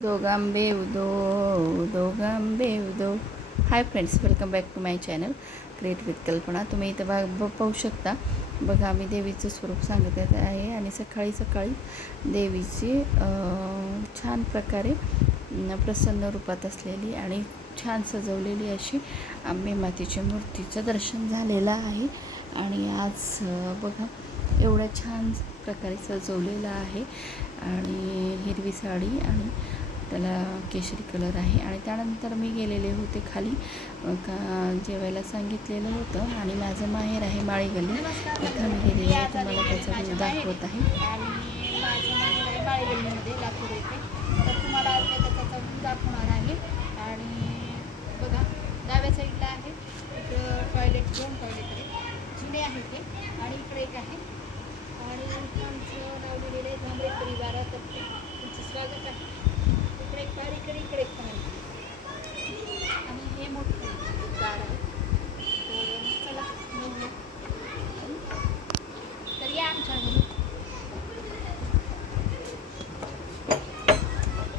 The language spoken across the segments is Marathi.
दोगांबे उदो दोगांबे उदो. Hi friends, welcome back to my channel create with Kalpana. तुम्ही इथं पाहू शकता. बघा, आम्ही देवीचं स्वरूप सांगत आहे आणि सकाळी सकाळी देवीची छान प्रकारे प्रसन्न रूपात असलेली आणि छान सजवलेली अशी आंबे मातेच्या मूर्तीचं दर्शन झालेलं आहे. आणि आज बघा, एवढ्या छान प्रकारे सजवलेलं आहे आणि हिरवी साडी आणि त्याला केशरी कलर आहे. आणि त्यानंतर मी गेलेले होते खाली जेवायला सांगितलेलं होतं आणि माझं माहेर आहे माळी गल्ली. इथं मी गेलेले तुम्हाला त्याचा व्ह्यू दाखवत आहे. आणि माझं माहेर आहे माळी गल्लीमध्ये लातूर येथे. तर तुम्हाला आज मी त्याचा व्ह्यू दाखवणार आहे. आणि बघा, डाव्या साईडला आहे इकडं टॉयलेट, जुने आहे ते. आणि इकडे एक आहे आणि इथं आमचं नाव लिहिलेलं आहे झांबरे परिवारातर्फे तुमचं स्वागत आहे. इकडे एक पारीकडे, इकडे एक पारी आणि हे मोठं दार आहे. तर चला निघूया. तर या आमच्या घरी.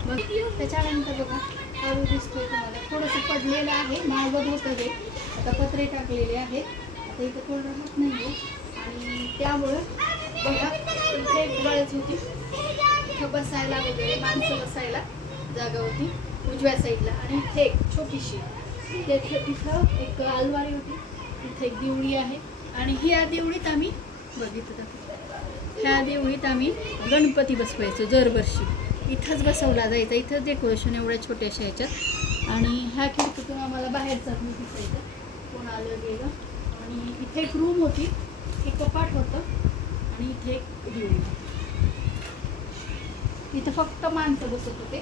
बघ, त्याच्यानंतर बघा हळू दिसतोय तुम्हाला, थोडंसं पडलेलं आहे. मागं होतं हे, आता पत्रे टाकलेले आहेत. आता इथं कोण राहत नाही आहे आणि त्यामुळं बघा इथे एक गळच होती, इथं बसायला वगैरे माणसं बसायला जागा होती उजव्या साईडला. आणि इथे एक छोटीशी इथं एक अलमारी होती. इथे एक देवळी आहे आणि ह्या देवळीत आम्ही बघितलं, ह्या देवळीत आम्ही गणपती बसवायचो दरवर्षी. इथंच बसवला जायचा. इथंच डेकोरेशन एवढ्या छोट्याशा ह्याच्यात. आणि ह्या खिडकीतून आम्हाला बाहेरचा व्ह्यू दिसायचं, कोण आलं गेलं. आणि इथे एक रूम होती, एक कपाट होतं आणि इथे एक देवळी. इथं फक्त माणसं बसत होते.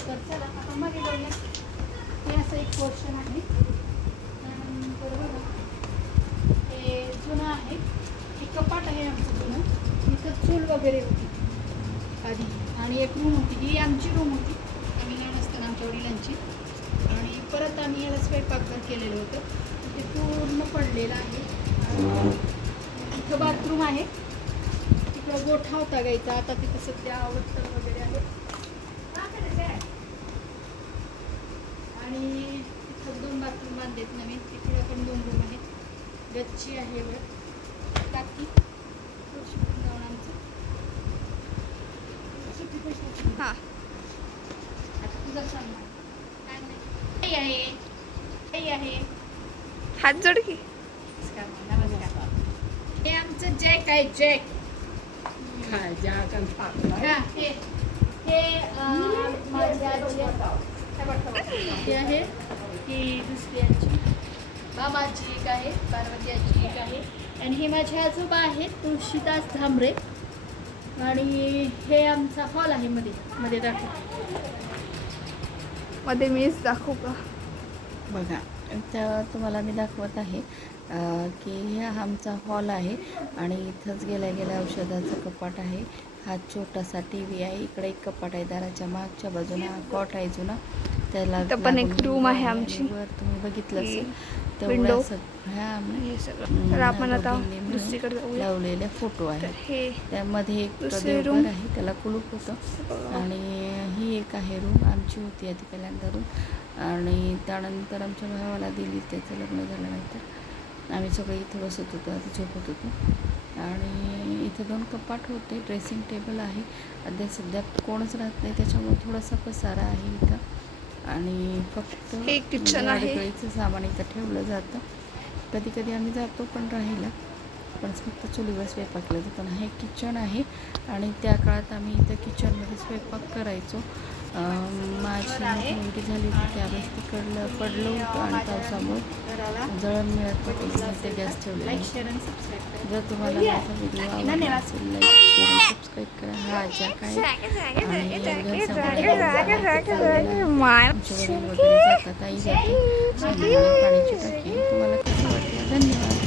तर चला आता मध्ये जाऊया. हे असं एक पोर्शन आहे. त्यानंतर बघा, हे जुनं आहे, हे कपाट आहे आमचं जुनं. इथं चूल वगैरे होती आधी आणि एक रूम होती. ही आमची रूम होती आम्ही लहान असताना, आमच्या वडिलांची. आणि परत आम्ही याला स्वयंपाकघर केलेलं होतं. ते पूर्ण पडलेलं आहे. इथं बाथरूम आहे. तिकडं गोठा होता गायचा, आता तिथं सध्या आवडतं वगैरे आहे. आणि इथं 2 बाथरूम बांधलेत नवीन. तिकडं पण 2 रूम आहेत. गच्ची आहे वर टाकी. जाऊन आमचं हां, आता तुझा सांगणार काय नाही. आहे हात जोड की. हे आमचं जॅक आहे, जॅक. हे आहे की दुसरी आजी बाबाची एक आहे, पार्वती आजी एक आहे. आणि हे माझे आजोबा आहेत तुळशीदास झांबरे. आणि हे आमचा हॉल आहे. मध्ये दाखव, मध्ये मीच दाखवू का? बघा, तर तुम्हाला मी दाखवत आहे की हा आमचा हॉल आहे आणि इथंच गेल्या गेल्या औषधाचं कपाट आहे. हा छोटासा टी व्ही आहे. इकडे एक कपाट आहे दाराच्या मागच्या बाजूला. हा कॉट आहे जुना, त्याला पण एक रूम आहे आमची. वर तुम्ही बघितलं असेल विंडो. तर आपण आता दुसरीकडे जाऊया. लावलेले फोटो तर आहे. हे त्यामध्ये एक दुसरी देवघर रूम आहे, त्याला कुलूप होतं. आणि ही एक आहे रूम, आमची होती आधी पहिल्यांदा रूम. आणि त्यानंतर आमच्या भावाला दिली, त्याचं लग्न झाल्यानंतर आम्ही सगळे इथं बसत होतो, आधी झोपत होतो. आणि इथं 2 कपाट होते, ड्रेसिंग टेबल आहे. सध्या कोणच राहत नाही त्याच्यामुळे थोडासा पसारा आहे इथं. आणि फक्त किचन आहे. अडगळीचं सामान इथं ठेवलं जातं. कधी कधी आम्ही जातो पण राहिला, पण फक्त चुलीवर स्वयंपाकला जातो. हे किचन आहे आणि त्या काळात आम्ही इथं किचनमध्ये स्वयंपाक करायचो. माझी मुलगी झाली होती त्यावेळेस तिकडलं पडलं होतं आणि पावसामुळे जळण मिळत होती. ते गॅस ठेवले. जर तुम्हाला माझा व्हिडिओ आवडला असेल, लाईक शेअर सबस्क्राईब करा. हा आजा काय वगैरे जातात, आई जाते पाण्याची टाकी. तुम्हाला कसं वाटलं? धन्यवाद.